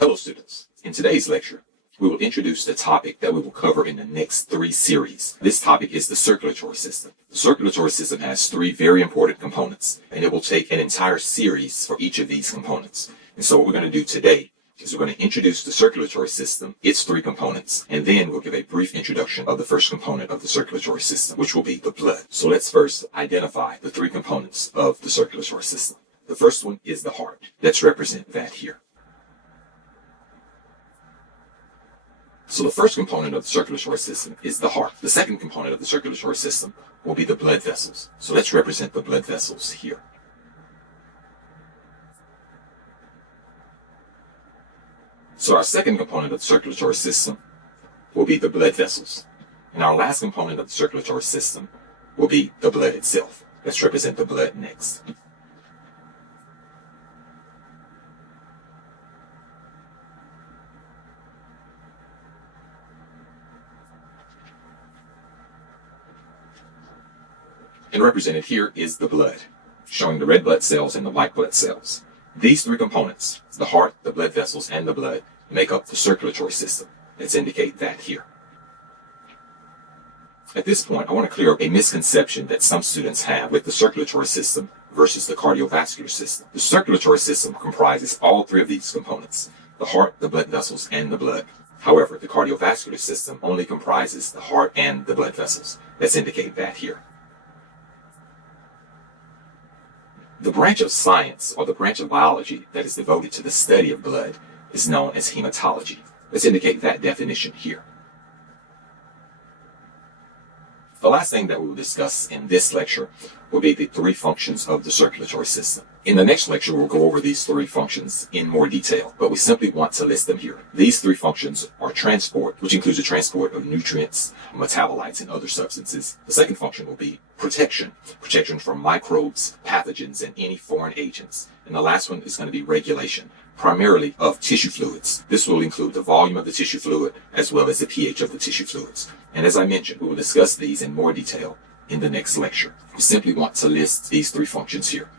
Hello students, in today's lecture we will introduce the topic that we will cover in the next 3 series. This topic is the circulatory system. The circulatory system has 3 very important components, and it will take an entire series for each of these components. And so what we're going to do today is we're going to introduce the circulatory system, its 3 components, and then we'll give a brief introduction of the first component of the circulatory system, which will be the blood. So let's first identify the 3 components of the circulatory system. The first one is the heart. Let's represent that here. So the first component of the circulatory system is the heart. The second component of the circulatory system will be the blood vessels. So let's represent the blood vessels here. So our second component of the circulatory system will be the blood vessels. And our last component of the circulatory system will be the blood itself. Let's represent the blood next. And represented here is the blood, showing the red blood cells and the white blood cells. These 3 components, the heart, the blood vessels, and the blood, make up the circulatory system. Let's indicate that here. At this point, I want to clear up a misconception that some students have with the circulatory system versus the cardiovascular system. The circulatory system comprises all 3 of these components, the heart, the blood vessels, and the blood. However, the cardiovascular system only comprises the heart and the blood vessels. Let's indicate that here. The branch of science, or the branch of biology, that is devoted to the study of blood is known as hematology. Let's indicate that definition here. The last thing that we will discuss in this lecture will be the 3 functions of the circulatory system. In the next lecture, we'll go over these 3 functions in more detail, but we simply want to list them here. These 3 functions are transport, which includes the transport of nutrients, metabolites, and other substances. The second function will be protection from microbes, pathogens, and any foreign agents. And the last one is going to be regulation, primarily of tissue fluids. This will include the volume of the tissue fluid as well as the pH of the tissue fluids. And as I mentioned, we will discuss these in more detail in the next lecture. We simply want to list these 3 functions here.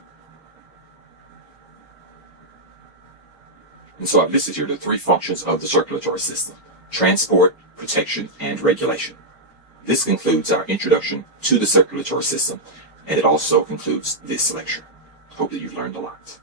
And so I've listed here the 3 functions of the circulatory system: transport, protection, and regulation. This concludes our introduction to the circulatory system, and it also concludes this lecture. I hope that you've learned a lot.